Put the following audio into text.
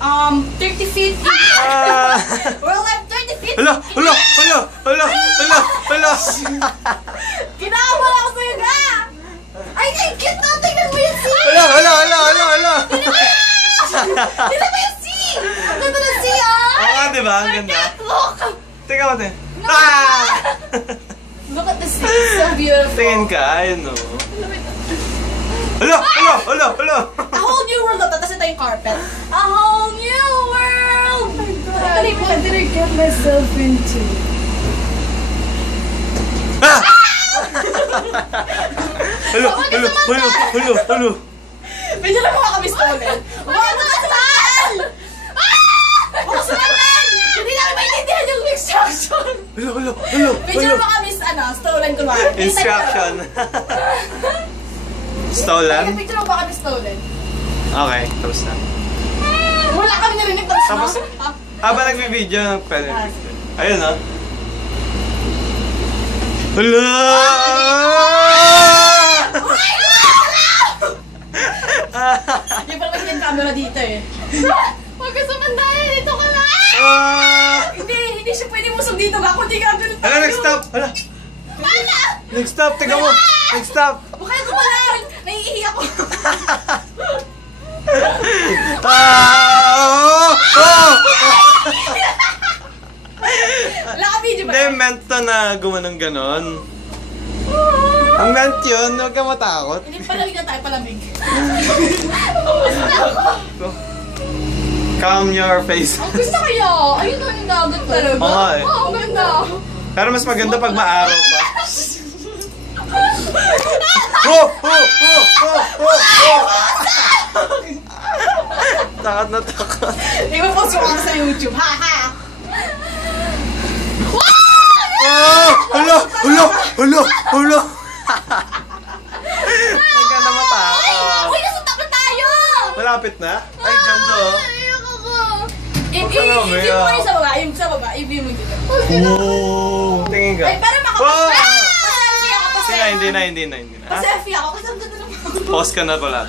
30 feet. Well, I'm 30 feet. Hala! Kinakabahan ako sa'yo na. Ay, cute na. Tingnan mo yung sea. Hala! Tingnan mo yung sea. Ang ganda ng sea, ah. Oo, diba? Ang ganda. Look. Tingnan mo, Look at the sea. It's so beautiful. Tingin ka, ayun o. Hala! A whole new world. Tapos ito yung carpet. A whole new world. Oh my God. What did I get myself into? Hala! Medyo lang makakamiss ko ulit. Wow, nakasuman! Bukas naman! Hindi namin maintindihan yung instruction. Medyo lang makakamiss, stolen ko ba? Instruction. Stolen? Medyo lang makakamiss stolen. Okay, tapos na. Wala kami narinig tapos Tapos, na. habang nagbe-video, pwede. Ayun o. Hala! Yung pala may camera dito eh. Huwag ka sumandayan, dito ka na! Hindi siya pwede musog dito ba? Kung di gagawin tayo. Hala, nag-stop! Hala! Nag-stop, tingnan mo! Nag-stop! Bukaya ko pala! Naiihi ako! Wala ka video ba? Hindi, meant to na gumanong ganon. Ang meant yun, huwag ka matakot. Hindi, palamig na tayo, palamig. Calm your face. Ang gusto kaya! Ayun na yung dagat talaga. Oo nga eh. Oo, ganda. Pero mas maganda pag maaraw pa. Takot na takot. I-post ko ako sa YouTube. Ha ha! Hala! Huwag ka na matakot. Uy, nasa tapat tayo! Malapit na? Ay, ganda oh. Ayoko ko. Huwag ka I-view mo kayo sa baba. I-view mo dito. Oh, tingin ka. Ay, para makapag- Hindi na. Pa-selfie ako kasi ang ganda naman. Pause ka na pala.